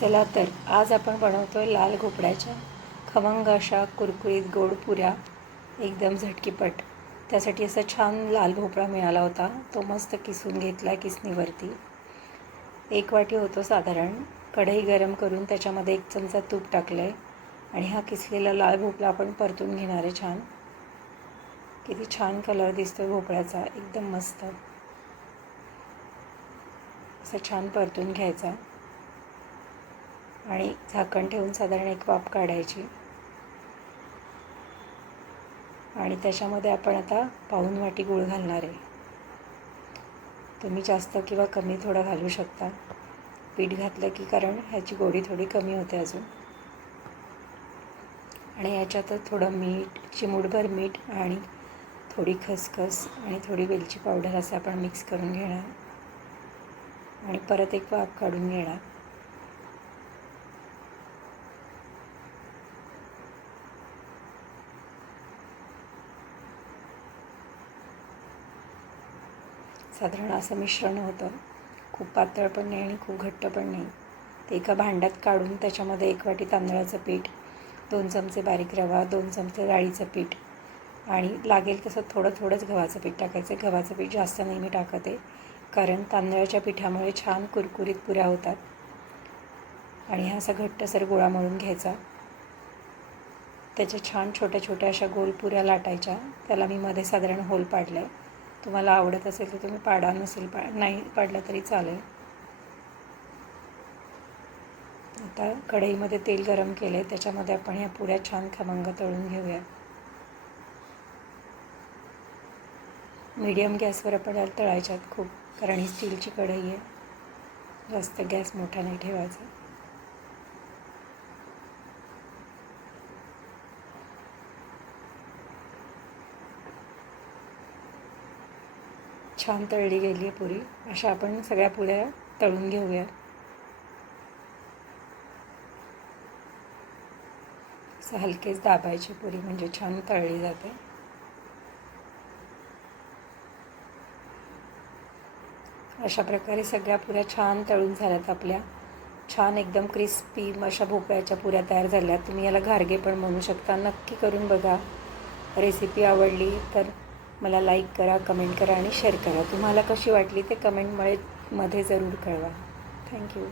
चला तर आज आपण बनवतो आहे लाल भोपळ्याच्या खमंग अशा कुरकुरीत गोड पुऱ्या एकदम झटकीपट. त्यासाठी असा छान लाल भोपळा मिळाला होता. तो मस्त किसून घेतला किसणीवरती. 1 वाटी होतो साधारण. कढई गरम करून त्याच्यामध्ये 1 चमचा तूप टाकलं आहे आणि हा किसलेला लाल भोपळा आपण परतून घेणार आहे. छान, किती छान कलर दिसतो भोपळ्याचा, एकदम मस्त. असं छान परतून घ्यायचा आणि झाकण ठेवून साधारण 1 वाफ काढायची. आणि त्याच्यामध्ये आपण आता पाऊण वाटी गूळ घालणार आहे. तुम्ही जास्त किंवा कमी थोडं घालू शकता पीठ घातलं की, कारण ह्याची गोडी थोडी कमी होते अजून. आणि याच्यातच थोडं मीठ, चिमूटभर मीठ आणि थोडी खसखस आणि थोडी वेलची पावडर असं आपण मिक्स करून घेणार आणि परत 1 वाफ काढून घेणार. साधारण असं मिश्रण होतं. खूप पातळ पण नाही आणि खूप घट्ट पण नाही. ते एका भांड्यात काढून त्याच्यामध्ये 1 वाटी तांदळाचं पीठ, 2 चमचे बारीक रवा, 2 चमचे डाळीचं पीठ आणि लागेल तसं थोडं थोडंच गव्हाचं पीठ टाकायचं. गव्हाचं पीठ जास्त नाही मी टाकत आहे, कारण तांदळाच्या पिठामुळे छान कुरकुरीत पुऱ्या होतात. आणि हा असा घट्टसर गोळा मळून घ्यायचा. त्याच्या छान छोट्या छोट्या अशा गोल पुऱ्या लाटायच्या. त्याला मी मध्ये साधारण होल पाडलं आहे. तुम्हाला आवडत असेल तर तुम्ही पाडा, नसेल नाही पाडलं तरी चालेल. आता कढईमध्ये तेल गरम केलं आहे, त्याच्यामध्ये आपण ह्या पुऱ्या छान खमंग तळून घेऊया. मीडियम गॅसवर आपण तळायच्यात खूप, कारण ही स्टीलची कढई आहे. जास्त गॅस मोठा नाही ठेवायचा. छान तळली गेली आहे पुरी. अशा आपण सगळ्या पुऱ्या तळून घेऊया. असं हलकेच दाबायची पुरी, म्हणजे छान तळली जाते. अशा प्रकारे सगळ्या पुऱ्या छान तळून झाल्यात आपल्या. छान एकदम क्रिस्पी अशा भोपळ्याच्या पुऱ्या तयार झाल्यात. तुम्ही याला घारगे पण म्हणू शकता. नक्की करून बघा. रेसिपी आवडली तर मला लाईक करा, कमेंट करा आणि शेअर करा. तुम्हाला कशी वाटली ते कमेंटमध्ये जरूर कळवा. थँक्यू.